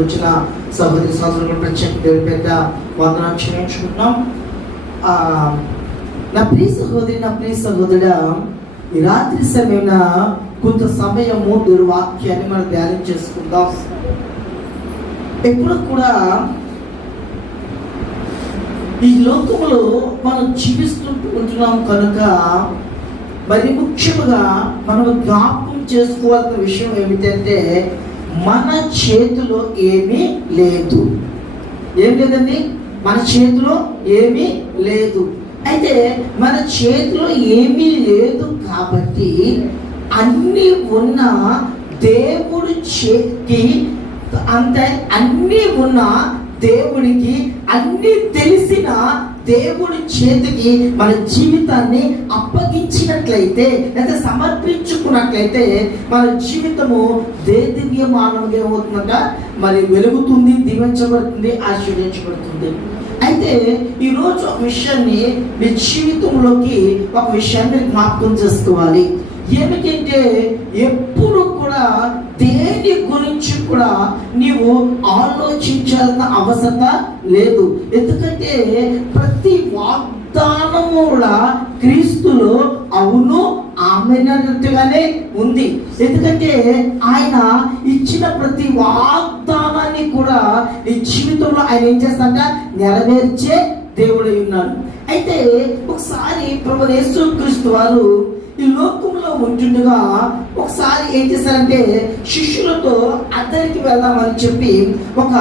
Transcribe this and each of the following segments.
వచ్చిన సహోదరి సహోదరులు ప్రత్యేక దేవుడి పేద వందనాలు క్షమించుకుంటున్నాం. నా ప్రియ సహోదరి, నా ప్రియ సహోదరుడా, ఈ రాత్రి సమయమున కొంత సమయము దేవుడి వాక్యాన్ని మనం ధ్యానం చేసుకుందాం. ఎప్పుడు కూడా ఈ లోకములో మనం జీవిస్తుంటున్నాం కనుక మరి ముఖ్యంగా మనం జ్ఞాపకం చేసుకోవాల్సిన విషయం ఏమిటంటే మన చేతిలో ఏమీ లేదు. ఏం లేదండి, మన చేతిలో ఏమీ లేదు. అయితే మన చేతిలో ఏమీ లేదు కాబట్టి అన్నీ ఉన్న దేవుడి చేతికి, అంతే అన్నీ ఉన్న దేవుడికి, అన్నీ తెలిసిన దేవుడి చేతికి మన జీవితాన్ని అప్పగించినట్లయితే లేదా సమర్పించుకున్నట్లయితే మన జీవితము దివ్యమానంగా ఏమవుతుందంట, మరి వెలుగుతుంది, దీవించబడుతుంది, ఆశీర్వదించబడుతుంది. అయితే ఈరోజు ఒక విషయాన్ని మీ జీవితంలోకి ఒక విషయాన్ని జ్ఞాపకం చేసుకోవాలి. ఏమిటంటే ఎప్పుడు కూడా దేని గురించి కూడా నీవు ఆలోచించాల్సిన అవసరం లేదు. ఎందుకంటే ప్రతి వాగ్దానము కూడా క్రీస్తులో అవును ఆమెనట్టుగానే ఉంది. ఎందుకంటే ఆయన ఇచ్చిన ప్రతి వాగ్దానాన్ని కూడా నీ జీవితంలో ఆయన ఏం చేస్తాడంట, నెరవేర్చే దేవుడై ఉన్నాడు. అయితే ఒకసారి ప్రభువు యేసుక్రీస్తు వారు ఈ లోకంలో ఉంటుండగా ఒకసారి ఏం చేశారంటే శిష్యులతో అద్దరికి వెళ్దామని చెప్పి ఒక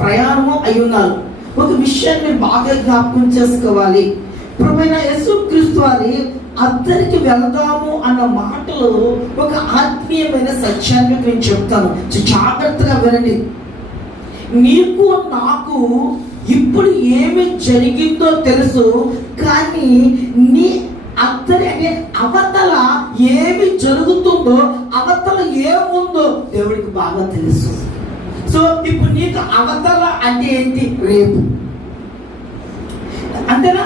ప్రయాణము అయి ఉన్నారు. ఒక విషయాన్ని బాగా జ్ఞాపకం చేసుకోవాలి. ప్రభువైన యేసుక్రీస్తు వారి అద్దరికి వెళ్దాము అన్న మాటలు ఒక ఆత్మీయమైన సత్యాన్ని నేను చెప్తాను, జాగ్రత్తగా వినండి. నీకు నాకు ఇప్పుడు ఏమి జరిగిందో తెలుసు, కానీ నీ అద్దరి అంటే అవతల ఏమి జరుగుతుందో, అవతల ఏముందో దేవుడికి బాగా తెలుసు. సో ఇప్పుడు నీకు అవతల అంటే ఏంటి? రేపు, అంతేనా?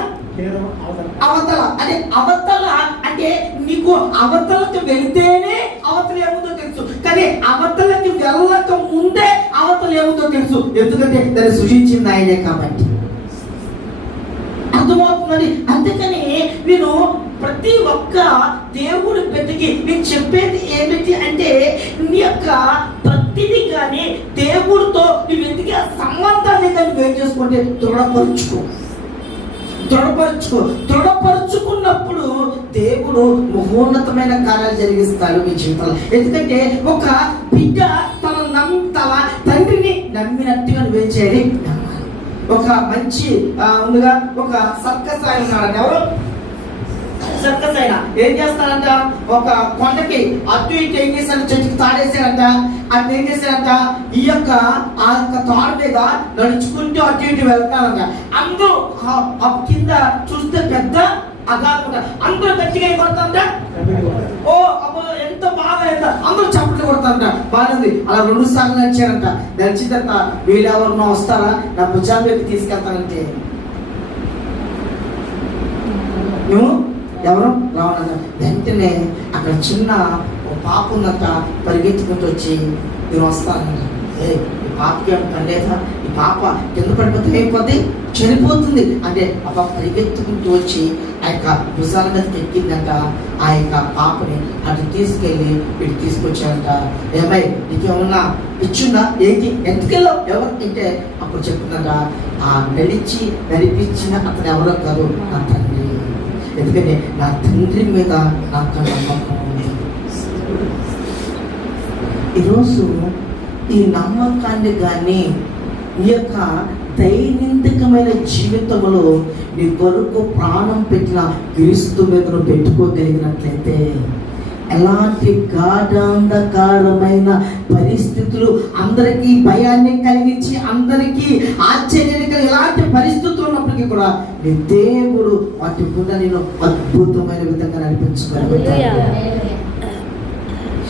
అవతల అంటే అవతల అంటే నీకు అవతలకి వెళ్తేనే అవతల ఏముందో తెలుసు, కానీ అవతలకి వెళ్ళక ముందే అవతల ఏముందో తెలుసు. ఎందుకంటే దాన్ని సృష్టించింది ఆయనే కాబట్టి. అర్థమవుతుందని. అందుకని నేను ప్రతి ఒక్క దేవుడి బిడ్డకి నేను చెప్పేది ఏమిటి అంటే, నీ యొక్క ప్రతిదీ కానీ దేవుడితో నువ్వు ఎందుకు ఆ సంబంధాన్ని కానీ వేరు చేసుకుంటే దృఢపరుచుకున్నప్పుడు దేవుడు మహోన్నతమైన కార్యాలు జరిగిస్తాడు మీ జీవితంలో. ఎందుకంటే ఒక బిడ్డ తన తండ్రిని నమ్మినట్టుగా నువ్వేం చేయాలి? ఒక మంచి ముందుగా ఒక సర్కస్ ఆయన ఉన్నాడు. ఎవరు? సర్కస్ ఆయన ఏం చేస్తాడంట, ఒక కొండకి అటు ఇటు ఏం చేశాడు, చెట్టుకి తాడేసాడంట. అటు ఏం చేశాడంట, ఈ యొక్క ఆ యొక్క తాడు మీద నడుచుకుంటూ అటు ఇటు వెళ్తాడంట. అందరూ కింద చూస్తే పెద్ద అగాధం, అందరూ గట్టిగా ఏం కొడతాంట, ఓ అబ్బో ఎంత బాగా ఎంత అందరూ చప్పట్లు కొడతాంట. బాగుంది. అలా 2 సార్లు నడిచారంట. నడిచిన తర్వాత వీళ్ళు ఎవరన్నా వస్తారా, నా భుజాన్ని తీసుకెళ్తానంటే నువ్వు ఎవరు రావాలంట. వెంటనే అక్కడ చిన్న పాప ఉన్నంత పరిగెత్తుకుంటూ వచ్చి నేను వస్తానంట. ఈ పాపకి ఏమంటా లేదా, ఈ పాప కింద పడిపోతే అయిపోతే చనిపోతుంది అంటే ఆ పాప పరిగెత్తుకుంటూ వచ్చి ఆ యొక్క భుజాల మీదకి ఎక్కిందంట. ఆ యొక్క పాపని అటు తీసుకెళ్ళి ఇటు తీసుకొచ్చాడంట. ఏమై నీకేమన్నా ఇచ్చిందా, ఏంటి, ఎంతకెళ్ళావు, ఎవరు అంటే అప్పుడు చెప్తుందంట, ఆ నడిపించిన అతను ఎవరో కాదు, నా తండ్రి. ఎందుకంటే నా తండ్రి మీద నాకు నమ్మకం ఉంది. ఈరోజు ఈ నమ్మకాన్ని కానీ ఈ యొక్క దైనందికమైన జీవితంలో నీ కొరకు ప్రాణం పెట్టిన క్రీస్తు మీద పెట్టుకోగలిగినట్లయితే ఎలాంటి గాఢాంధకారమైన పరిస్థితులు, అందరికీ భయాన్ని కలిగించి అందరికీ ఆశ్చర్యాన్ని కలిగి ఎలాంటి పరిస్థితులు ఉన్నప్పటికీ కూడా నీ దేవుడు వాటి కూడా నేను అద్భుతమైన విధంగా నడిపించగలుగుతాను.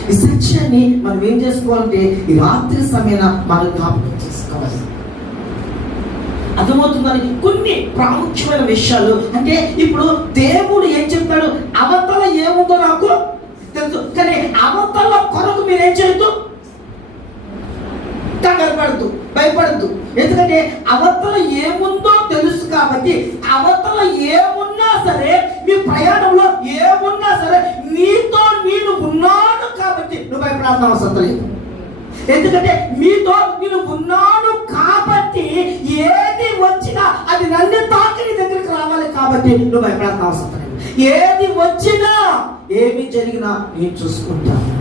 ఈ సత్యాన్ని మనం ఏం చేసుకోవాలంటే ఈ రాత్రి సమయాన మనం జ్ఞాపకం చేసుకోవాలి. అర్థమవుతుందని కొన్ని ప్రాముఖ్యమైన విషయాలు అంటే ఇప్పుడు దేవుడు ఏం చెప్తాడు, అవతల ఏముందో నాకు తెలుసు, కానీ అవతల కొరకు మీరేం చేయొద్దు, కంగారు పడద్దు. భయపడద్దు. ఎందుకంటే అవతల ఏముందో తెలుసు కాబట్టి, అవతల ఏమున్నా సరే, మీ ప్రయాణంలో ఏమున్నా సరే నీతో నేను ఉన్నాను కాబట్టి నువ్వు భయపడాల్సిన అవసరం లేదు. ఎందుకంటే మీతో నేను ఉన్నాను కాబట్టి ఏది వచ్చినా అది నన్ను తాకి నీ దగ్గరికి రావాలి కాబట్టి నువ్వు భయపడాల్సిన అవసరం లేదు. ఏది వచ్చినా ఏమి జరిగినా నేను చూసుకుంటాను.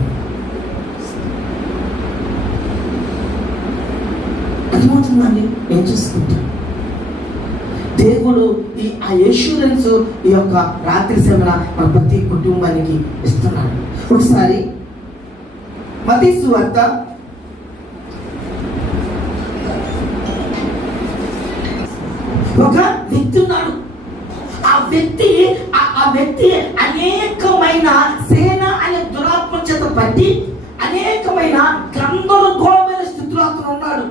అర్థమవుతుందండి? నేను చూసుకుంటాను. దేవుడు ఆ ఇన్సూరెన్స్ ఈ యొక్క రాత్రి సేవన మన ప్రతి కుటుంబానికి ఇస్తున్నాడు. ఒకసారి మత్తయి సువార్త 1 వ్యక్తి ఉన్నాడు. ఆ వ్యక్తి అనేకమైన సేన అనే దురాత్మ చేత పట్టి అనేకమైన గందరగోళమైన స్థితిలో అతను ఉన్నాడు.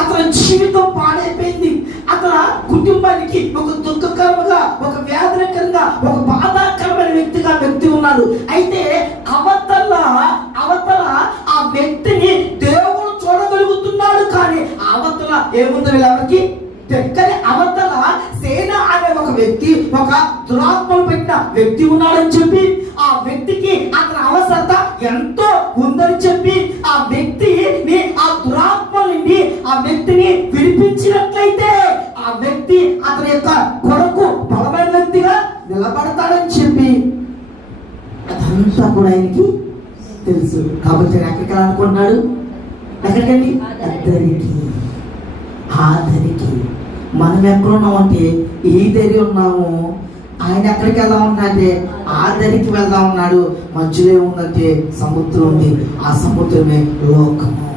అతని జీవితం పాడైపోయింది. అతని కుటుంబానికి ఒక దుఃఖకరంగా, ఒక వేదనకరంగా, ఒక బాధాకరమైన వ్యక్తి ఉన్నాడు. అయితే అవతల ఆ వ్యక్తిని దేవుడు చూడగలుగుతున్నాడు. కానీ అవతల ఏముందో వీళ్ళెవరికి కానీ అవతల సేన అనే ఒక వ్యక్తి, ఒక దురాత్మలు పెట్టిన వ్యక్తి ఉన్నాడని చెప్పి, ఆ వ్యక్తికి అతని అవసరత ఎంతో ఉందని చెప్పి, ఆ వ్యక్తిని ఆ దురాత్మ నుండి ఆ వ్యక్తిని విడిపించినట్లయితే ఆ వ్యక్తి అతని యొక్క కొడుకు బలమైన వ్యక్తిగా నిలబడతాడని చెప్పి అదంతా కూడా ఆయనకి తెలుసు. కాబట్టి ఎక్కడికి అనుకుంటున్నాడు? ఎక్కడికండి? ఆదరికి. మనం ఎక్కడున్నామంటే ఈ దరి ఉన్నాము. ఆయన ఎక్కడికి వెళ్దాం ఉన్నాడంటే ఆ దరికి వెళ్దాం ఉన్నాడు. మధ్యలో ఏముందంటే సముద్రం ఉంది. ఆ సముద్రమే లోకము.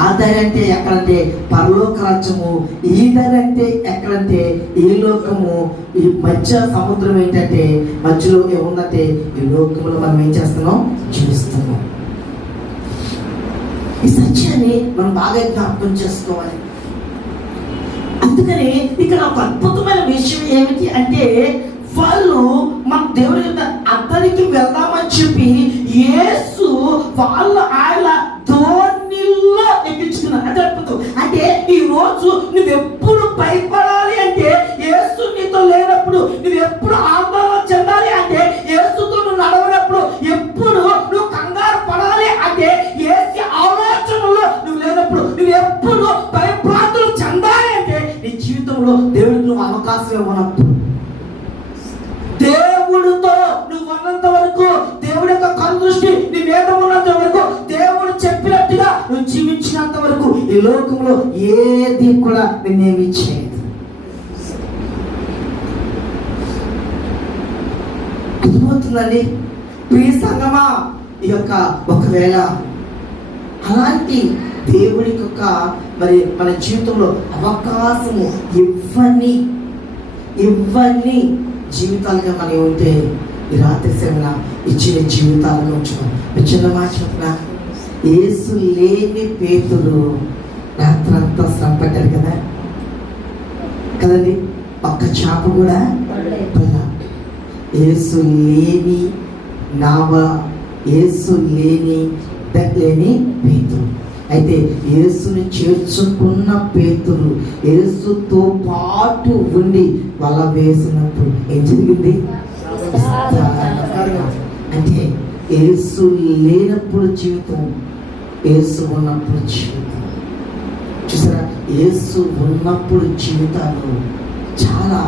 ఆ దరి అంటే ఎక్కడంటే పరలోక రాజ్యము. ఈ దరి అంటే ఎక్కడంటే ఈ లోకము. ఈ మధ్య సముద్రం ఏంటంటే మధ్యలో ఏముందంటే ఈ లోకంలో మనం ఏం చేస్తున్నాం? జీవిస్తున్నాం. ఈ సత్యాన్ని మనం బాగా జ్ఞాపకం చేసుకోవాలి. అందుకని ఇక్కడ ఒక అద్భుతమైన విషయం ఏమిటి అంటే, వాళ్ళు మన దేవుడి అద్దరికి వెళ్దామని చెప్పి యేసు ఆయన ధోనిలో ఎక్కించుకున్నారు. అది అద్భుతం. అంటే ఈ రోజు నువ్వెప్పుడు భయపడాలి అంటే యేసు నీతో లేనప్పుడు, నువ్వెప్పుడు ఆందోళన చెందాలి అంటే యేసుతో నువ్వు నడవనప్పుడు, ఎప్పుడు నువ్వు కంగారు పడాలి అంటే యేసు ఆలోచనలో నువ్వు లేనప్పుడు, నువ్వెప్పుడు భయప్రాంతులు చెందాలి అంటే నీ జీవితంలో దేవుడికి నువ్వు అవకాశం ఇవ్వనప్పుడు, దేవుడితో నువ్వు ఉన్నంత వరకు, దేవుడి యొక్క కనుదృష్టి నీ మీద ఉన్నంత వరకు, దేవుడు చెప్పినట్టుగా నువ్వు జీవించినంత వరకు ఈ లోకంలో ఏది కూడా నిన్నేమి చేయదు. అర్థమవుతుందండి ప్రియ సంగమా? ఈ యొక్క ఒకవేళ అలాంటి దేవుడికి యొక్క మరి మన జీవితంలో అవకాశము ఇవ్వని జీవితాలుగా మనం ఉంటే ఈ రాత్రి సేవన ఇచ్చిన జీవితాలుగా ఉంచున్నాం. చిన్న మాట చెప్పిన యేసు లేని పేతురు రాత్రంతా శ్రమ పడ్డారు కదండి. ఒక్క చేప కూడా యేసు లేని నావ, యేసు లేని పేతురు. అయితే యేసుని చేర్చుకున్న పేతురు యేసుతో పాటు ఉండి వల వేసినప్పుడు ఏం జరిగింది అంటే యేసు లేనప్పుడు జీవితం, యేసు ఉన్నప్పుడు జీవితం. చూసారా? యేసు ఉన్నప్పుడు జీవితాలు చాలా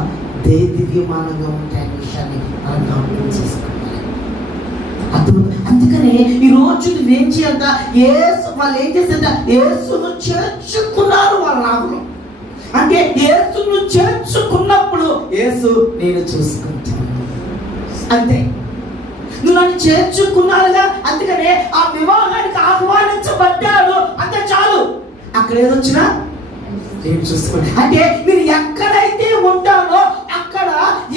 దివ్యమానంగా ఉంటాయనే విషయాన్ని మనం జ్ఞాపకం చేసుకోవాలి. అందుకనే ఈ రోజు నువ్వేం చేయాలంట? వాళ్ళు ఏం చేశారంట? యేసును చేర్చుకున్నారు వాళ్ళ నామలో. అంటే యేసును చేర్చుకున్నప్పుడు యేసు నేను చూసుకుంటాను అంతే. నువ్వు నన్ను చేర్చుకున్నావుగా, అందుకనే ఆ వివాహానికి ఆహ్వానించబడ్డాడు అంతే చాలు. అక్కడ ఏదొచ్చినా నేను చూసుకోండి. అంటే నేను ఎక్కడైతే ఉంటానో అక్కడ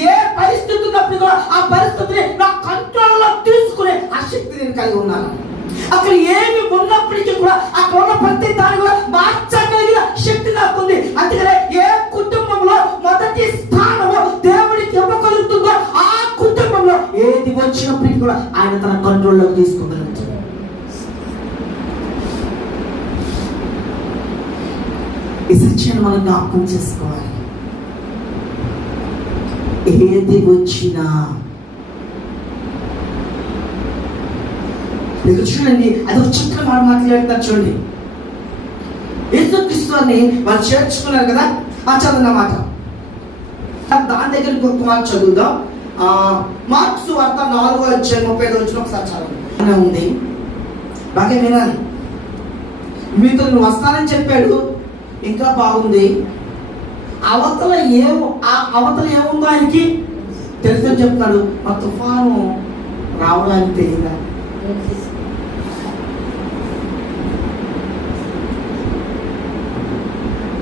ఏ పరిస్థితి ఉన్నప్పుడు కూడా ఆ పరిస్థితిని నా కంట్రోల్లో తీసుకునే ఆ శక్తి నేను కలిగి ఉన్నాను. అక్కడ ఏమి ఉన్నప్పటికీ కూడా అక్కడ ఉన్న ప్రతి దాన్ని కూడా మార్చగలిగిన శక్తి నాకుంది. అందుకనే ఏ కుటుంబంలో మొదటి స్థానము దేవుడికి ఇవ్వగలుగుతుందో ఆ కుటుంబంలో ఏది వచ్చినప్పటికీ కూడా ఆయన తన కంట్రోల్లోకి తీసుకోగలుగుతుంది. ఈ సత్యాన్ని మనం జ్ఞాపకం చేసుకోవాలి. ఏది వచ్చినా మీరు చూడండి, అది ఒక చక్కగా మాట మాట్లాడతారు చూడండి. యేసుక్రీస్తు వారిని వాళ్ళు చేర్చుకున్నారు కదా, ఆ చదువున్నమాట. దాని దగ్గర ఇంకొక మాట చదువుదాం. మార్క్స్ వార్త 4:35 ఒకసారి చదవండి. ఉంది బాగా వినాలి. మీతో నువ్వు వస్తానని చెప్పాడు, ఇంకా బాగుంది. అవతల ఏముందో ఆయనకి తెలుసని చెప్తున్నాడు. మా తుఫాను రావడానికి తెలియదా?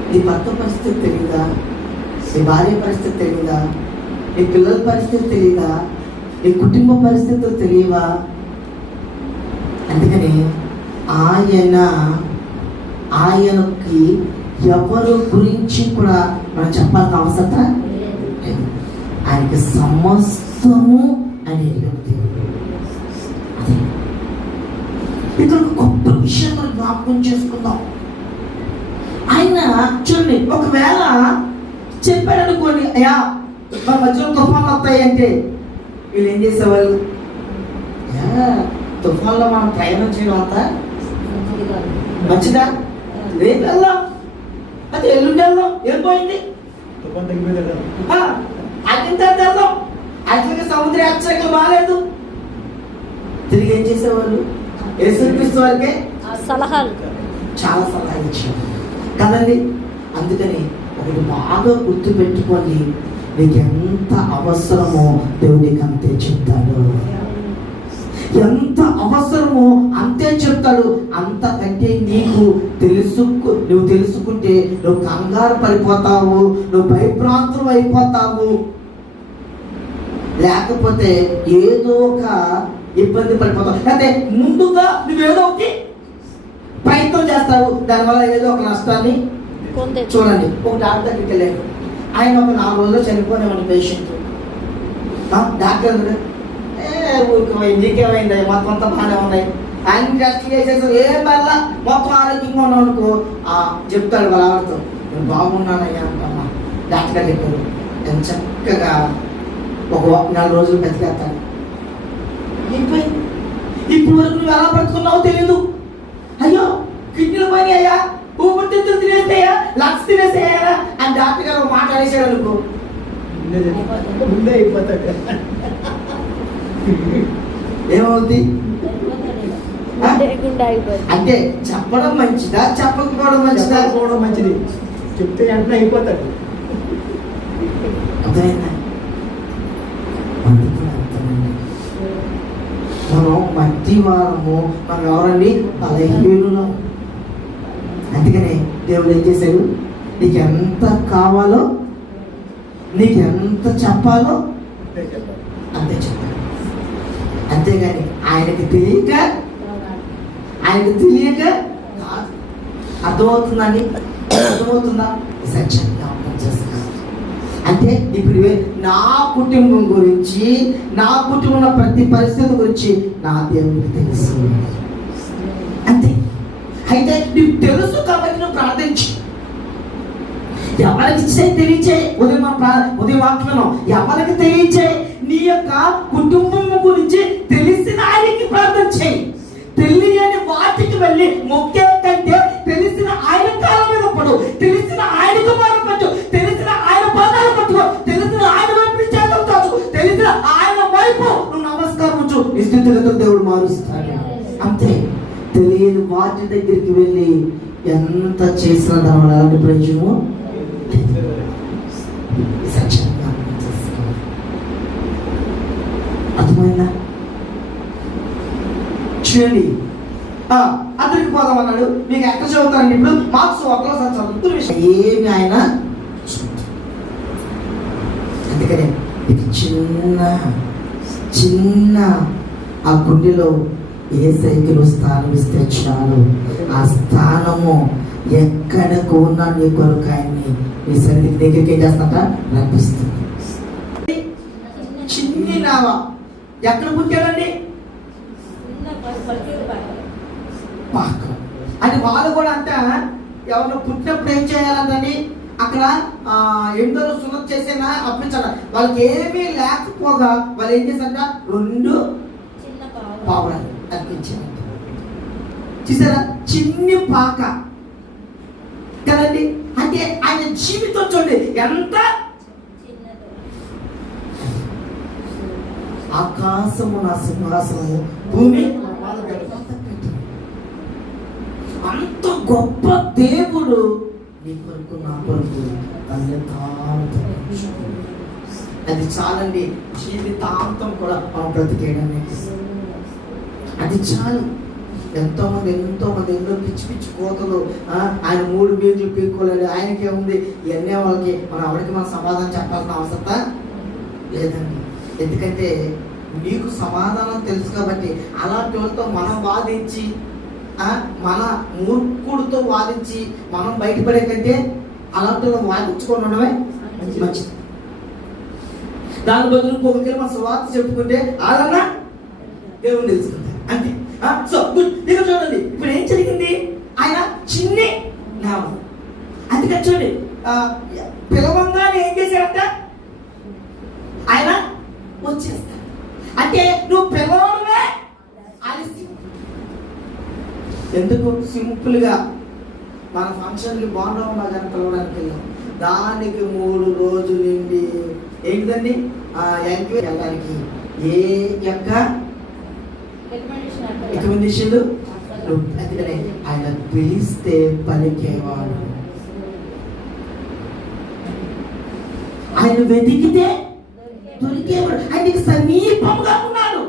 నీ భర్త పరిస్థితి తెలీదా? నీ భార్య పరిస్థితి తెలీదా? నీ పిల్లల పరిస్థితి తెలీదా? నీ కుటుంబ పరిస్థితులు తెలియవా? అందుకని ఆయనకి ఎవరు గురించి కూడా మనం చెప్పాల్సిన అవసరం లేదు. ఆయనకి సమస్తము అని ఇక్కడ గొప్ప విషయం మనం జ్ఞాపకం చేసుకుందాం. ఆయన చూడండి, ఒకవేళ చెప్పాడు అనుకోండి, అయ్యా మన మధ్యలో తుఫాన్లు వస్తాయి అంటే వీళ్ళు ఏం చేసేవాళ్ళు? తుఫాన్లో మనం ప్రయాణం చేయడం అంతా మంచిదా? రేపు వెళ్దాం, అది ఎల్లుండి వెళ్దాం, ఏం పోయింది? అగ్ని తర్వాత వెళ్దాం, అగ్నికి సముద్ర హెచ్చరికలు బాగాలేదు. తిరిగి ఏం చేసేవాళ్ళు? యేసుక్రీస్తు వారికే సలహాలు, చాలా సలహాలు ఇచ్చారు కదండి. అందుకని ఒకటి బాగా గుర్తు పెట్టుకొని, నీకు ఎంత అవసరమో దేవుడికి అంతే చెప్తాడు. ఎంత అవసరమో అంతే చెప్తాడు. అంతకంటే నువ్వు తెలుసుకుంటే నువ్వు కంగారు పడిపోతావు, నువ్వు భయభ్రాంతులు అయిపోతావు. లేకపోతే ఏదో ఒక ఇబ్బంది పడిపోతావు. అయితే ముందుగా నువ్వేదో ఒకటి ప్రయత్నం చేస్తావు, దానివల్ల ఏదో ఒక నష్టాన్ని చూడండి. ఒక డాక్టర్ దగ్గరికి వెళ్ళాడు, ఆయన ఒక 4 రోజులు చనిపోయిన పేషెంట్. డాక్టర్ నీకేమైంది? మొత్తం అంతా బాగానే ఉన్నాయి, ఆయన టెస్ట్ చేసేసి ఏం వల్ల మొత్తం ఆరోగ్యంగా ఉన్నావు అనుకో, చెప్తాడు వాళ్ళ ఆవిడతో, నేను బాగున్నానయ్యా అంటమ్మా. డాక్టర్ గారు చెప్పారు, నేను చక్కగా ఒక 4 రోజులు బతికేస్తాను. ఇప్పుడు వరకు నువ్వు ఎలా బ్రతుకున్నావో తెలీదు. అయ్యో కిడ్నీలు పోయినాయ్యా, ఊపిరితిత్తులు తినేస్తాయా, లక్స్ తినేసాయా అని డాక్టర్ గారు మాట్లాడేసాడు అనుకో, ఏమవుద్ది? అంటే చెప్పడం మంచిదా, చెప్పకపోవడం మంచిదా? చెప్పడం మంచిది, చెప్తే వెంటనే అయిపోతాడు. మనం మట్టి వారము, మనం ఎవరండి? బలహీనులు. అందుకనే దేవుడు ఏం చేశాడు? నీకు ఎంత కావాలో, నీకు ఎంత చెప్పాలో అంతే చెప్పాడు. అంతేగాని ఆయనకి తెలియక కాదు. అర్థమవుతుందండి? అర్థమవుతుందా? సత్యం జ్ఞాపకం చేస్తున్నా. అంటే ఇప్పుడు నా కుటుంబం గురించి, నా కుటుంబంలో ప్రతి పరిస్థితి గురించి నా దేవుడికి తెలుసు. అంతే. అయితే నీకు తెలుసు కాబట్టి నువ్వు ప్రార్థించు. ఎవరికి తెలియచే ఉదయం వాక్యం ఎవరికి తెలియచే? నీ యొక్క కుటుంబం గురించి తెలిసిన ఆయనకి ప్రార్థన చేయి. తెలియని వాటికి వెళ్ళి మొక్కే కంటే తెలిసిన ఆయన కాళ్ళ మీద పడు, తెలిసిన ఆయనకు మారపట్టు, తెలిసిన ఆయన పాదాలు పట్టుకో, తెలిసిన ఆయన వైపు చేతులు కాదు, తెలిసిన ఆయన వైపు నువ్వు నమస్కారం ఉంచు. నీ స్థితిగతులు దేవుడు మారుస్తాడు. అంతే. తెలియని వాటి దగ్గరికి వెళ్ళి ఎంత చేసినా దాని ఎలాంటి ప్రయోజనము సత్యంగా అర్థమైందా? చూడండి, అతనికి పోదాం అన్నాడు. మీకు ఎక్కడ చదువుతారండి? ఇప్పుడు మార్క్స్ ఒకలో చదువుతున్న విషయం ఏమి ఆయన. అందుకనే ఇది చిన్న ఆ గుండెలో ఏ సైకిల్ స్థానం ఇస్తే చాలు, ఆ స్థానము ఎక్కడకు ఉన్నా నీ కొరకు ఆయన్ని నీ సన్నిధి దగ్గరికి ఏం చేస్తాట రప్పిస్తుంది. చిన్ని నావ ఎక్కడ పుట్టాడండి? పాక. అది వాళ్ళు కూడా అంతా ఎవరినో పుట్టినప్పుడు ఏం చేయాలంటండి, అక్కడ ఎందరో సున్నతి చేసేనా అప్పించాలి. వాళ్ళకి ఏమీ లేకపోగా వాళ్ళు ఏం చేశారంట, 2 పావురాలు అర్పించారంట. చూసారా, చిన్ని పాక కదండి. అంటే ఆయన జీవితం చూడండి ఎంత, ఆకాశము నా సింహాసనము, భూమి అంత గొప్ప దేవుడు నీ కొరకు నా కొరకు అది చాలండి. జీవితాంతం కూడా మనం బ్రతికేయడానికి అది చాలు. ఎంతో మంది ఎన్నో పిచ్చి పిచ్చి కోతలు, ఆయన 3 మీటర్లు పీక్కోలేదు, ఆయనకేముంది ఇవన్నీ వాళ్ళకి. మనం ఎవరికి మనం సమాధానం చెప్పాల్సిన అవసరం లేదండి. ఎందుకంటే నీకు సమాధానం తెలుసు కాబట్టి. అలాంటి వాళ్ళతో మనం వాదించి, మన మూర్ఖుడితో వాదించి మనం బయటపడే కంటే అలాంటి వాదించుకొని ఉండడమే మంచిది. దాని బదులు ఇంకొకరికి మన స్వార్థ చెప్పుకుంటే అలానా దేవుని తెలుసుకుంటారు అంతే. So good. ఇక్కడ చూడండి, ఇప్పుడు ఏం జరిగింది, ఆయన చిన్ని నామం. అందుకని చూడండి, పిలవంగానే ఏం చేశాడంట, ఆయన వచ్చేస్తాడు. అంటే నువ్వు పిలవడమే ఆలస్యం. ఎందుకు సింపుల్గా మన ఫంక్షన్కి బాగుండా ఉన్నా కానీ పిలవడానికి వెళ్ళాం, దానికి 3 రోజులు నుండి ఏంటిదండి ఎంక్వైరీ వెళ్ళడానికి ఏ యొక్క రికమెండేషన్లు. అందుకనే ఆయన పిలిస్తే పలికేవాడు, ఆయన వెతికితే దొరికేవాడు, ఆయనకి సమీపంగా ఉన్నాడు.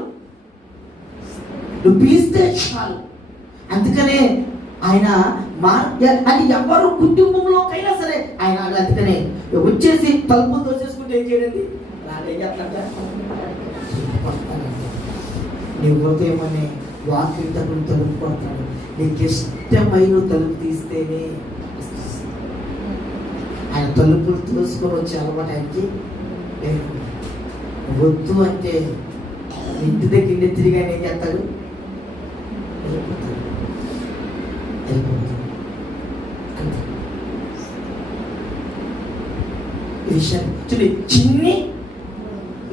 నువ్వు పిలిస్తే చాలు. అందుకనే ఆయన అది ఎవరు కుటుంబంలోకైనా సరే ఆయన అందుకనే వచ్చేసి తలుపు తోసేసుకుంటే ఏం చేయండి, ఏం చేస్తాడ, నీ హృదయమనే వాక్యం తలుపు కొడతాడు. నీకు ఇష్టమైన తలుపు తీస్తేనే ఆయన తలుపులు తోసుకొని వచ్చే అలవాటు ఆయనకి వద్దు అంటే ఇంటి దగ్గర తిరిగి ఆయన ఏం చేస్తాడు, వెళ్ళిపోతాడు. అంతే ఈ విషయం చూడండి. చిన్ని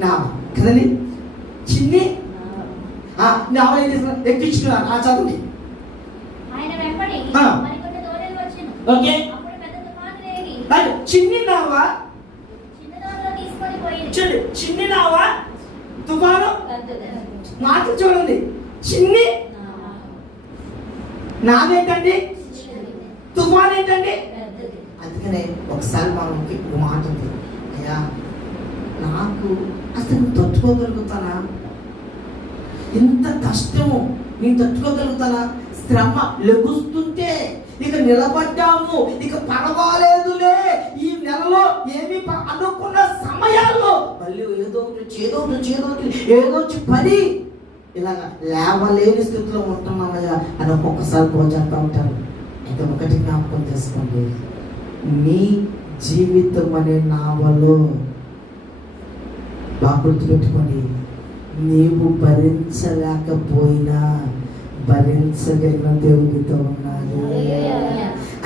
నామం కదండి, చిన్ని నామం ఏం చేస్తున్నారు, ఎక్కించుకున్నారు. చదవండి. ఓకే, చిన్ని నావా, చూడండి, చిన్ని నావా తుఫాను మాట చూడండి. చిన్ని నావేంటండి, తుఫాన్ ఏంటండి. అందుకనే ఒకసారి మనం ఒక మాట ఉంది, అయ్యా నాకు అసలు తట్టుకోగలుగుతానా, ఇంత కష్టము నేను తట్టుకోగలుగుతానా, శ్రమ లెగుస్తుంటే ఇక నిలబడ్డాము, ఇక పర్వాలేదులే, ఈ నెలలో ఏమి అనుకున్న సమయాల్లో మళ్ళీ ఏదో వచ్చి పని ఇలాగ లేవలేని స్థితిలో ఉంటున్నామయ్యా అని ఒక్కొక్కసారి పోజేస్తూ ఉంటారు. అయితే ఒకటి జ్ఞాపకం చేసుకోండి, నీ జీవితం అనే నావలో బాగా గుర్తుపెట్టుకోండి, నీవు భరించలేకపోయినా భరించగలిగిన దేవుడితో ఉన్నాడు.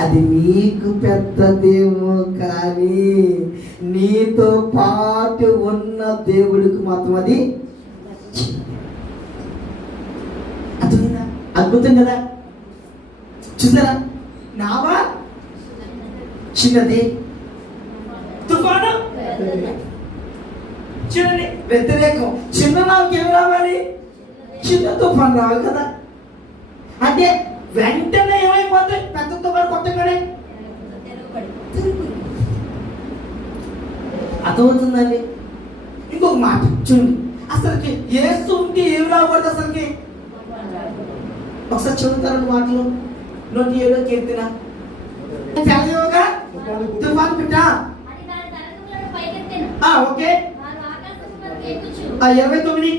అది నీకు పెద్దదేమో కానీ నీతో పాటు ఉన్న దేవుడికి మాత్రం అది అద్భుతం కదా. చూసారా, నావా చిన్నది, తుఫాను చూడండి వ్యతిరేకం. చిన్న నావకి ఏమి రావాలి, చిన్న తుఫాను రావాలి కదా. అంటే వెంటనే ఏమైపోతుంది, పెద్ద తుఫాను కొట్టగానే అర్థమవుతుందండి. ఇంకొక మాట చూడండి, అసలుకి యేసు ఉంటే ఏమి రాకూడదు అసలుకి. ఒకసారి చదువుతారండి మాటలు, 107వ కీర్తన. తుఫాను బిడ్డ ఓకే 29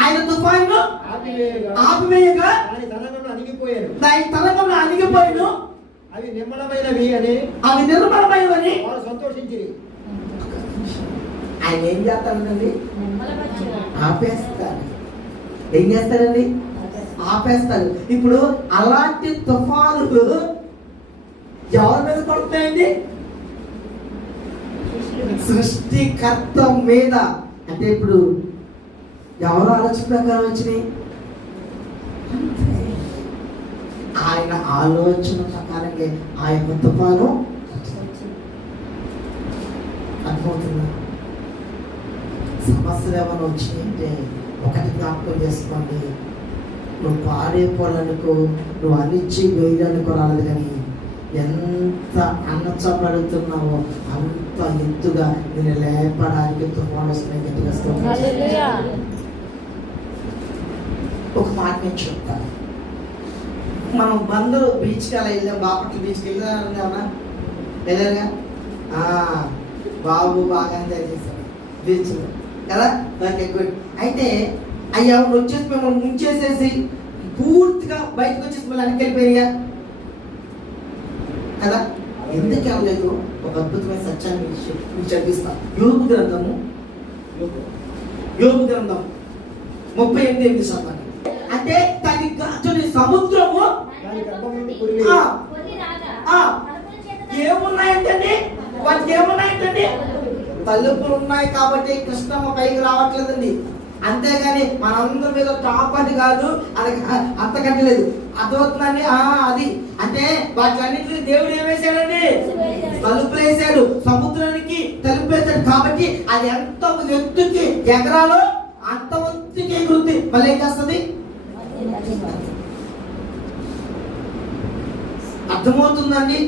ఆయన తుఫాను ఆపివేయగా దాని తరంగంలో అణిగిపోయాను, అవి నిర్మలమైనవి అని వారు సంతోషించి. ఆయన ఏం చేస్తాడండి, ఆపేస్తాడు. ఏం చేస్తాడండి, ఆపేస్తారు. ఇప్పుడు అలాంటి తుఫానులు ఎవరి మీద పడుతున్నాయండి? సృష్టికర్త మీద. అంటే ఇప్పుడు ఎవరు ఆలోచన ప్రకారం వచ్చినాయి? ఆయన ఆలోచన ప్రకారంగా ఆ యొక్క తుఫాను అర్థమవుతుందా? సమస్యలు ఏమైనా వచ్చినాయంటే ఒకటి జ్ఞాపకం చేసుకోండి, నువ్వు పాడైపోవాలనుకో, నువ్వు అనిచ్చి వేయడానికో రాలేదు, కానీ ఎంత అన్నచబడుతున్నావో అంత ఎత్తుగా నేను లేపడానికి తుఫాను వస్తున్నాయి. గట్టిగా స్తోత్రం. ఒక మాట నేను చెప్తాను. మనం బందరు బీచ్కి అలా వెళ్ళాం, బాపట్ల బీచ్కి వెళ్ళారా? వెళ్ళారుగా? బాబు బాగా ఎంజాయ్ చేశారు బీచ్లో కదా. Okay, good. అయితే అయ్యా వచ్చేసి మిమ్మల్ని ముంచేసేసి పూర్తిగా బయటకు వచ్చేసి మళ్ళీ అనికెళ్ళిపోయా కదా. ఎందుకు వెళ్ళలేదు? ఒక అద్భుతమైన సత్యాన్ని మీకు చదివిస్తా. యోబు గ్రంథం 38:8. అంటే దాని సముద్రము ఏమున్నాయంటండి? వాటికి ఏమున్నాయంటండి? తలుపులు ఉన్నాయి కాబట్టి కృష్ణమ్మ పైకి రావట్లేదండి. అంతేగాని మనందరి మీద టాప్ అది కాదు, అది అంతకంటే లేదు. అర్థమవుతుందండి? అది అంటే వాటిలన్నింటినీ దేవుడు ఏమేశాడండి? తలుపులు వేసాడు. సముద్రానికి తలుపు వేసాడు కాబట్టి అది ఎంత ఎత్తుకి ఎగరాలో అంత ఎత్తుకి ఎగురుద్ది. మళ్ళీ ఏం చేస్తుంది? అర్థమవుతుందండి?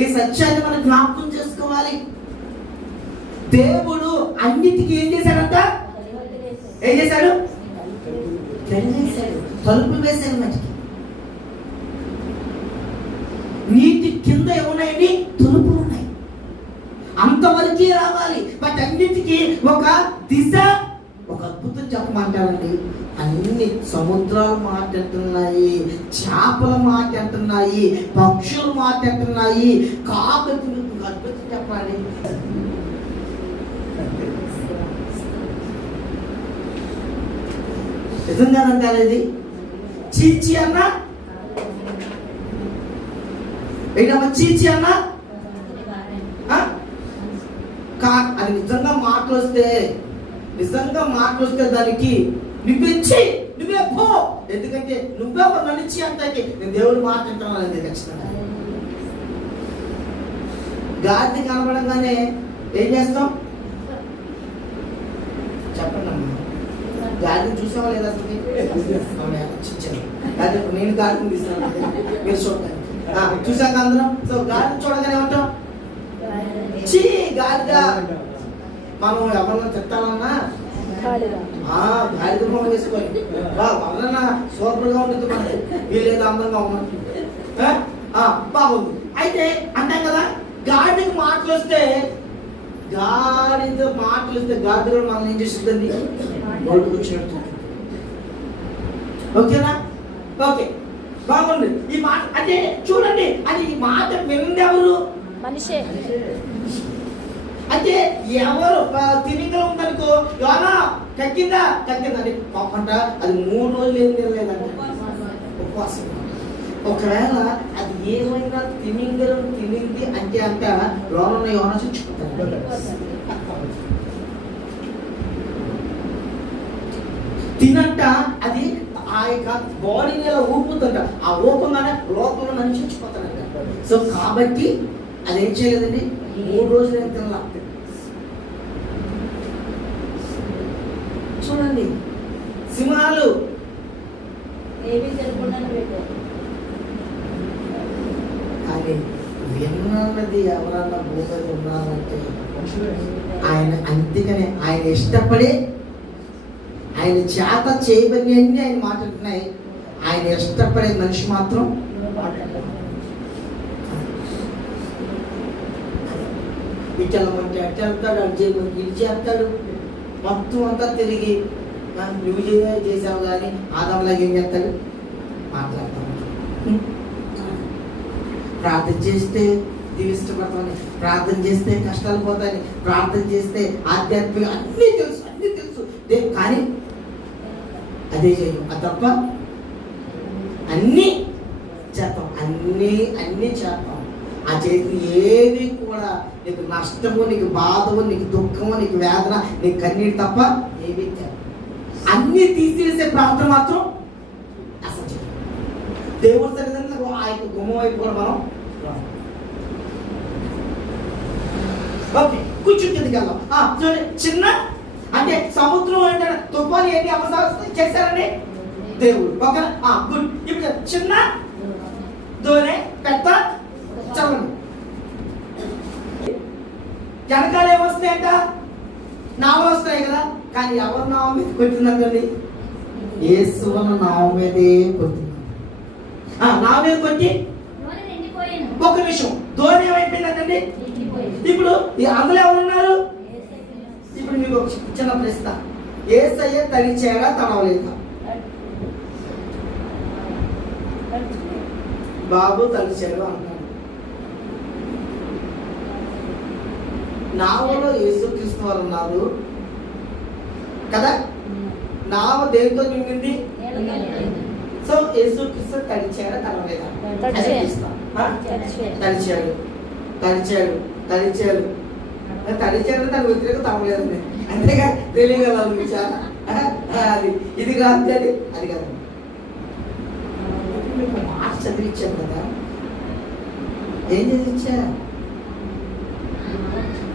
ఈ సత్యాన్ని మనం జ్ఞాపకం చేసుకోవాలి. దేవుడు అన్నిటికీ ఏం చేశాడంట? ఏం చేశాడు? తలుపులు వేశాడు. మధ్యకి నీటి కింద ఏమున్నాయండి? తలుపులు ఉన్నాయి. అంతవరకే రావాలి. బట్ అన్నిటికీ ఒక దిశ, ఒక అద్భుతం చెప్పమంటారండి. అన్ని సముద్రాలు మాట్లాడుతున్నాయి, చేపలు మాట్లాడుతున్నాయి, పక్షులు మాట్లాడుతున్నాయి, కాకతులు. అద్భుతం చెప్పాలి. నిజంగా అంటారు ఇది చీచి అన్నా ఏంటమ్మా? చీచి అన్నా అది నిజంగా మాటలు వస్తే దానికి నువ్వే పో. ఎందుకంటే నువ్వే నడిచి అంటాకి నేను దేవుడు మాట వింటాను అనేది ఖచ్చితంగా. గాడి కనబడంగానే ఏం చేస్తాం? చెప్పండి అమ్మా. గాడిని చూసావా లేదా? అసలు నేను గాడిని తీసాను, మీరు చూడండి. చూసాక అందరం. సో గాడిని చూడగానే ఏమంటాం? చీ గాడిగా. మనం ఎవరన్నా తిట్టాలన్నా గాడిద మొహం వేసుకొని వలన సూపర్ గా ఉంటుంది, మనకి వీళ్ళేదో అందంగా ఉన్నట్టు బాగుంది. అయితే అంటాం కదా, గాడికి మాటలు వస్తే గాడిద మనం ఏం చేస్తుందండి? వచ్చినట్టు. ఓకేనా? ఓకే, బాగుంది. ఈ మాట అంటే చూడండి, అది ఈ మాట వినండి ఎవరు? మనిషే. అంటే ఎవరు తిమింగలం ఉందనుకో, యోనా కక్కిందని పాపంట అది 3 రోజులు ఏం తినలేదంట, ఉపవాసం. ఒకవేళ అది ఏమైనా తిమింగలం తినింది అంటే అంట లోన యోనా చచ్చిపోతాడు. తినంట అది ఆ యొక్క బాడీని ఎలా ఊపుతుంట, ఆ ఊపంగానే లోపల మనిషి చచ్చిపోతాడంట. సో కాబట్టి అదేం చేయలేదండి, 3 రోజులు ఏం తినలా. చూడండి, సింహాలు కానీ విన్నది ఎవరన్నా భూమి ఉన్నారంటే ఆయన. అందుకనే ఆయన ఇష్టపడే, ఆయన చేత చేయబడి అన్ని ఆయన మాట్లాడుతున్నాయి. ఆయన ఇష్టపడే మనిషి మాత్రం ఇటెళ్ళమంటే అటు వెళ్తాడు, అటు చేయమంటే ఇటు చేస్తాడు. మొత్తం అంతా తిరిగి నువ్వు చేసావు కానీ ఆదంలాగా ఏం చేస్తాడు? మాట్లాడతాడు. ప్రార్థన చేస్తే దీవిష్టపడతామని, ప్రార్థన చేస్తే కష్టాలు పోతాయని, ప్రార్థన చేస్తే ఆధ్యాత్మిక అన్నీ తెలుసు కానీ అదే చేయం. అది తప్ప అన్నీ చేస్తాం, అన్నీ చేస్తాం. ఆ చేతి ఏవి కూడా నీకు నష్టము, నీకు బాధము, నీకు దుఃఖము, నీకు వేదన, నీకు కన్నీరు తప్ప ఏవి కాదు. అన్నీ తీసివేసే ప్రార్థన మాత్రం అసలు చేయాలి. దేవుడి సన్నిధిలో ఆ యొక్క గుమ్మం వైపు కూడా మనం ఓకే కూర్చుంటుంది కదా. చూడండి, చిన్న అంటే సముద్రం అంటే తుఫాను ఏంటి అవసరం చేశారండి దేవుడు. Okay good. ఇప్పుడు చిన్న దోనే పెద్ద చదవండి. వెనకాల ఏమొస్తాయంట? నావలు వస్తాయి కదా. కానీ ఎవరు నావం మీద కొట్టిందండి? యేసువన్న నావం మీదే కొట్టింది. నావ మీద కొట్టి ఒక నిమిషం ధోని ఏమైపోయిందండి? ఇప్పుడు అందులో ఎవరున్నారు? ఇప్పుడు మీకు ఒక చిన్న ప్రశ్న, యేసయ్య తడిచాడా తడవలేదా? బాబు తడిచాడు అంటాడు. నావలో యేసుక్రీస్తు వారు ఉన్నారు కదా. నావ దేంతో నిండింది? సో యేసుక్రీస్తు తడిచాడా తడవలేదా? తడిచాడు తడిచాడు తడిచాడు తడిచాడు తన వ్యతిరేక తడవలేదండి. అంతేగా తెలియగల విచారణ అది ఇది కాదు, అది కాదు. మాట చదివించాను కదా, ఏం చదివించా?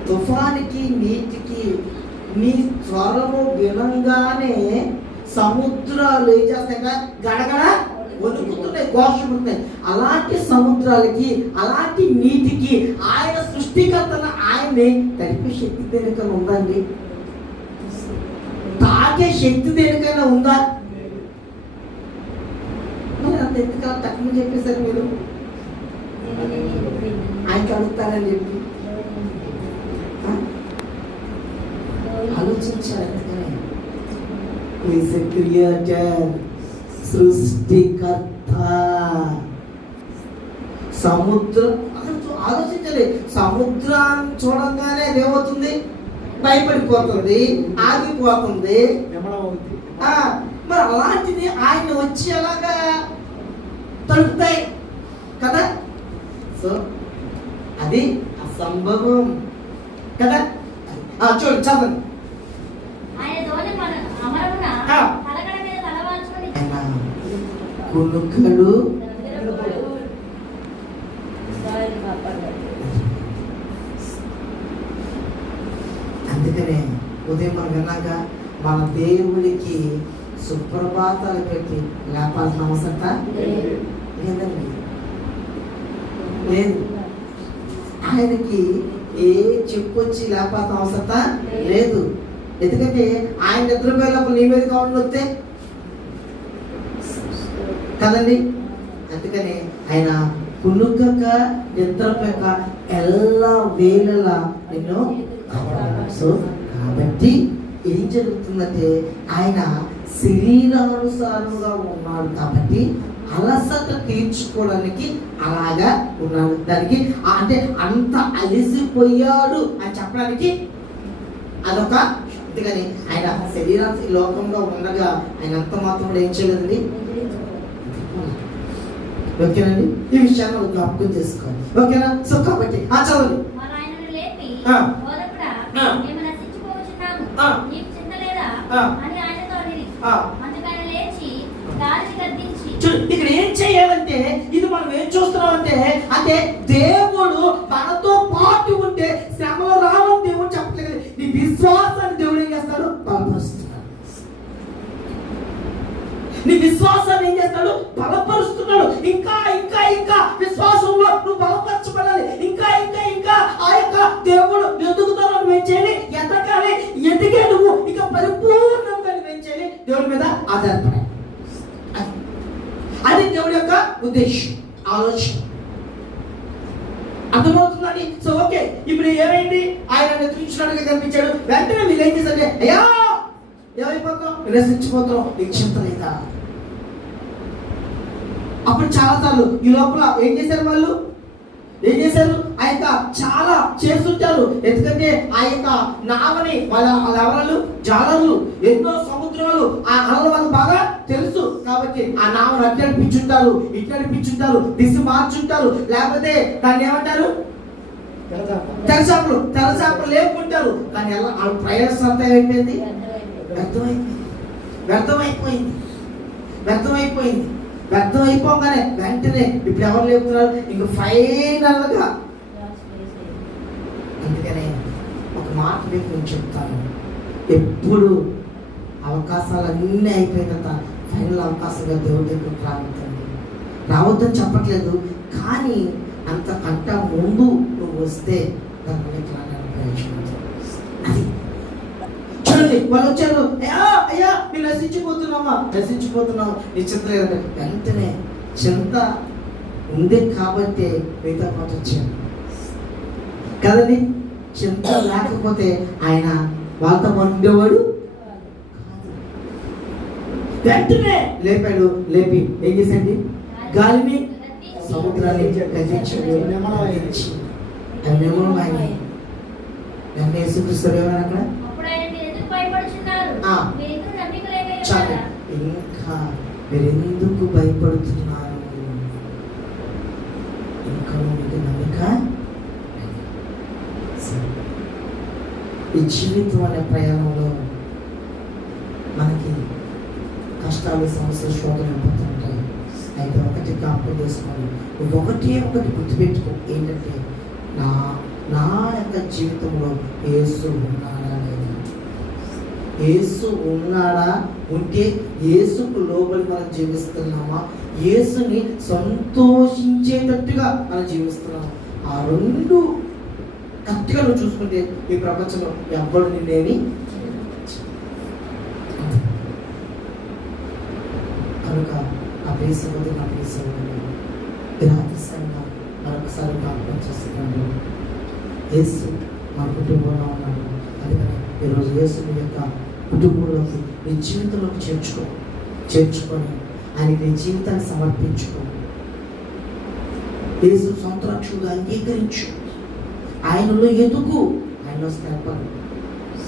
తుఫానికి నీటికి నీ స్వరము వినంగానే సముద్రాలు ఏం చేస్తాయి? గడగడ వణుకుతున్నాయి, ఘోషముతున్నాయి. అలాంటి సముద్రాలకి, అలాంటి నీటికి ఆయన సృష్టికర్తన ఆయన్ని తడిపే శక్తి దేనికైనా ఉందండి? తాగే శక్తి దేనికైనా ఉందా? మరి అంత ఎందుకు తక్కువ చెప్పేశారు మీరు? ఆయనకి అడుగుతారని చెప్పి ఆలోచించారు. సృష్టికర్త సముద్రం ఆలోచించాలి. సముద్రాన్ని చూడంగానే అదేమవుతుంది? భయపడిపోతుంది, ఆగిపోతుంది. మరి అలాంటిది ఆయన వచ్చి అలాగా తడుపుతాయి కదా. సో అది అసంభవం కదా. చూడండి చదవండి. కునుకడు అందుకనే ఉదయం మనం విన్నాక మన దేవుడికి సుప్రభాతాలు పెట్టి లేపాల్సిన అవసరం లేదండి, లేదు. ఆయనకి ఏ చెప్పొచ్చి లేపాల్సిన అవసరం లేదు. ఎందుకంటే ఆయన నిద్రపోయేటప్పుడు నీ మీద కావాలి వస్తే కదండి. అందుకని ఆయన కునుకక నిద్రపోక ఎల్లా వేళలా నిన్ను. సో కాబట్టి ఏం జరుగుతుందంటే ఆయన శరీరానుసారంగా ఉన్నాడు కాబట్టి అలసట తీర్చుకోవడానికి అలాగా ఉన్నాడు. దానికి అంటే అంత అలసిపోయాడు అని చెప్పడానికి అదొక. అందుకని ఆయన శరీరానికి లోకంలో ఉండగా ఆయన అంత మాత్రం ఏం చేయలేదండి. ఓకేనండి, ఈ విషయాన్ని జ్ఞాపకం చేసుకోండి. ఓకేనా. సో కాబట్టి చదవండి. ఇక్కడ ఏం చేయాలంటే ఇది మనం ఏం చూస్తున్నామంటే అంటే దేవుడు మనతో పాటు ఉంటే శ్రమలో రావని దేవుడు చెప్పలేదు. నీ విశ్వాసాన్ని దేవుడు ఏం చేస్తాడు? బలపరుస్తున్నాడు. నీ విశ్వాసాన్ని ఏం చేస్తాడు? బలపరుస్తున్నాడు. ఇంకా ఇంకా ఇంకా విశ్వాసంలో నువ్వు బలపరచబడాలి. ఇంకా ఇంకా ఇంకా ఆ యొక్క దేవుడు ఎదుగుతాను నువ్వేం చేయాలి? ఎదగాలి. ఎదిగే నువ్వు ఇక పరిపూర్ణంగా నువ్వేం చేయాలి? దేవుడి మీద ఆధారపడాలి. అది దేవుడి యొక్క ఉద్దేశం, ఆలోచన. అర్థమవుతుందండి. సో ఓకే, ఇప్పుడు ఏమైంది? ఆయన నిద్రించినట్టుగా కనిపించాడు. వెంటనే మీరు ఏం చేశారంటే అయ్యా ఏమైపోతాం? నిరసించిపోతాం. నీకు చింత లేదా? అప్పుడు చాలాసార్లు ఈ లోపల ఏం చేశారు? వాళ్ళు ఏం చేశారు? ఆ యొక్క చాలా చేస్తుంటారు. ఎందుకంటే ఆ యొక్క నావని వాళ్ళ ఎవరు జాలర్లు, ఎన్నో సముద్రాలు ఆ అలలు వాళ్ళకి బాగా తెలుసు కాబట్టి ఆ నావను అట్లా నడిపించుంటారు, ఇట్లా నడిపించుంటారు, దిశ మార్చుంటారు. లేకపోతే దాన్ని ఏమంటారు? తెరచాపలు లేపుకుంటారు. కానీ ఎలా వాళ్ళ ప్రయాసం అంతా ఏమైపోయింది? వ్యర్థం అయిపోగానే వెంటనే ఇప్పుడు ఎవరు లేపుతున్నారు? ఇంక ఫైనల్ గా. అందుకనే ఒక మాట మీకు నేను చెప్తాను, ఎప్పుడు అవకాశాలు అన్నీ అయిపోయిన తర్వాత ఫైనల్ అవకాశంగా దేవుడి దగ్గరకు రావద్దని చెప్పట్లేదు, కానీ అంతకంట ముందు నువ్వు వస్తే దాని ప్రయోజనం. అది చూడండి, వాళ్ళు వచ్చారు, అయ్యా మీరు నశించిపోతున్నావు నీ చింత లేదంటే వెంటనే చింత ఉంది కాబట్టి మిగతా మాట వచ్చాను కదండి. చింత లేకపోతే ఆయన వాళ్ళతో ఉండేవాడు. వెంటనే లేపాడు. లేపి ఏం చేసండి? గాలిని, సముద్రాన్ని గర్జించాడు. యేసుక్రీస్తు ఏమన్నా అక్కడ చాలు, ఇంకా మీరెందుకు భయపడుతున్నారు? ఇంకా మీకు నమ్మిక? ఈ జీవితం అనే ప్రయాణంలో మనకి కష్టాలు, సమస్యలు, శోధనలు పోతుంటాయి. అయితే ఒకటి జ్ఞాపకం చేసుకోవాలి, ఒకటి గుర్తుపెట్టుకో, ఏంటంటే నా యొక్క జీవితంలో యేసు ఉన్నాడా లేదా? యేసు ఉన్నాడా? ఉంటే యేసుకు లోబడి మనం జీవిస్తున్నామా? యేసుని సంతోషించేటట్టుగా మనం జీవిస్తున్నామా? ఆ రెండు కరెక్ట్గా నువ్వు చూసుకుంటే ఈ ప్రపంచంలో ఎవ్వడు నిన్నేమి. కనుక ఆ ప్రేసపోతే నా ప్రేసపోతే రాత్రిసంగా మరొకసారి జ్ఞాపకం చేస్తున్నాడు, యేసు మన కుటుంబంలో ఉన్నాడు. అందుకని ఈరోజు యేసు యొక్క కుటుంబంలోకి నీ జీవితంలోకి చేర్చుకొని ఆయనకి నీ జీవితాన్ని సమర్పించుకో. యేసు సొంత రక్షకుడుగా అంగీకరించు, ఆయనలో ఎదుగు, ఆయనలో స్థిరపడు.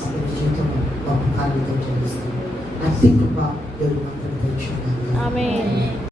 అప్పుడు జీవితంలో గొప్ప కార్యాలతో చేస్తాడు. అతి కృప దేవుడు మనకు దయచేయుగాక. ఆమేన్.